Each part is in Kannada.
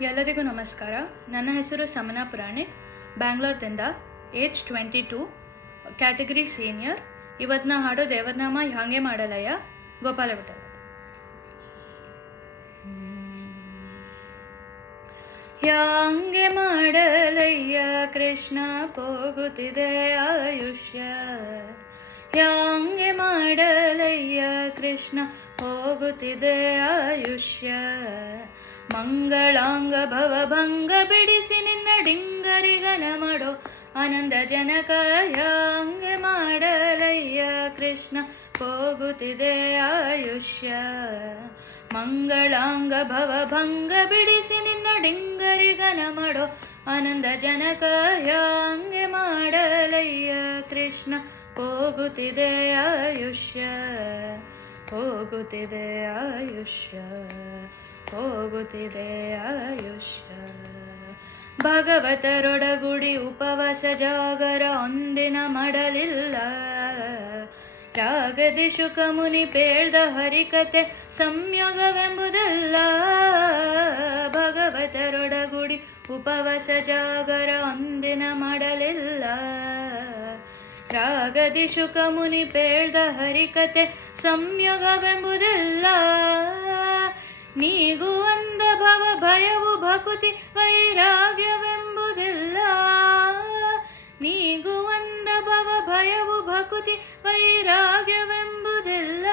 ಎಲ್ಲರಿಗೂ ನಮಸ್ಕಾರ. ನನ್ನ ಹೆಸರು ಸಮನಾ ಪುರಾಣಿಕ್, ಬ್ಯಾಂಗ್ಳೂರ್ದಿಂದ. Age 22, category senior. ಇವತ್ತು ನಾ ಹಾಡೋ ದೇವರನಾಮ ಹ್ಯಾಂಗೆ ಮಾಡಲಯ್ಯ, ಗೋಪಾಲ ವಿಠಲ. ಹ್ಯಾಂಗೆ ಮಾಡಲಯ್ಯ ಕೃಷ್ಣ ಹೋಗುತ್ತಿದೆ ಆಯುಷ್ಯ, ಹ್ಯಾಂಗೆ ಮಾಡಲಯ್ಯ ಕೃಷ್ಣ ಹೋಗುತ್ತಿದೆ ಆಯುಷ್ಯ. ಮಂಗಳಾಂಗ ಭವಭಂಗ ಬಿಡಿಸಿ ನಿನ್ನ ಡಿಂಗರಿಗನ ಮಾಡೋ ಆನಂದ ಜನಕ, ಹ್ಯಾಂಗೆ ಮಾಡಲಯ್ಯ ಕೃಷ್ಣ ಹೋಗುತ್ತಿದೆ ಆಯುಷ್ಯ. ಮಂಗಳಾಂಗ ಭವಭಂಗ ಬಿಡಿಸಿ ನಿನ್ನ ಡಿಂಗರಿಗನ ಮಾಡೋ ಆನಂದ ಜನಕ, ಹ್ಯಾಂಗೆ ಮಾಡಲಯ್ಯ ಕೃಷ್ಣ ಹೋಗುತ್ತಿದೆ ಆಯುಷ್ಯ, ಹೋಗುತ್ತಿದೆ ಆಯುಷ್ಯ, ಹೋಗುತ್ತಿದೆ ಆಯುಷ್ಯ. ಭಗವತರೊಡಗುಡಿ ಉಪವಾಸ ಜಾಗರ ಒಂದಿನ ಮಾಡಲಿಲ್ಲ, ರಾಗದಿ ಶುಕ ಮುನಿ ಪೇಳ್ದ ಹರಿಕತೆ ಸಂಯೋಗವೆಂಬುದಲ್ಲ. ಭಗವತರೊಡಗುಡಿ ಉಪವಾಸ ಜಾಗರ ಒಂದಿನ ಮಾಡಲಿಲ್ಲ, ರಾಗದಿ ಶುಕ ಮುನಿ ಪೇಳ್ದ ಹರಿಕತೆ ಸಂಯೋಗವೆಂಬುದಲ್ಲ. ನೀಗೂ ಒಂದ ಭವ ಭಯವು ಭಕುತಿ ವೈರಾಗ್ಯವೆಂಬುದಿಲ್ಲ, ನೀಗೂ ಒಂದ ಭವ ಭಯವು ಭಕುತಿ ವೈರಾಗ್ಯವೆಂಬುದಿಲ್ಲ.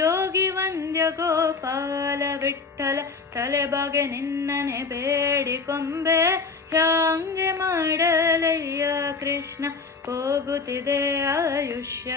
ಯೋಗಿ ವಂದ್ಯ ಗೋಪಾಲ ವಿಠಲ ತಲೆಬಗೆ ನಿನ್ನನೆ ಬೇಡಿಕೊಂಬೆ, ಹ್ಯಾಂಗೆ ಮಾಡಲಯ್ಯ ಕೃಷ್ಣ ಹೋಗುತ್ತಿದೆ ಆಯುಷ್ಯ.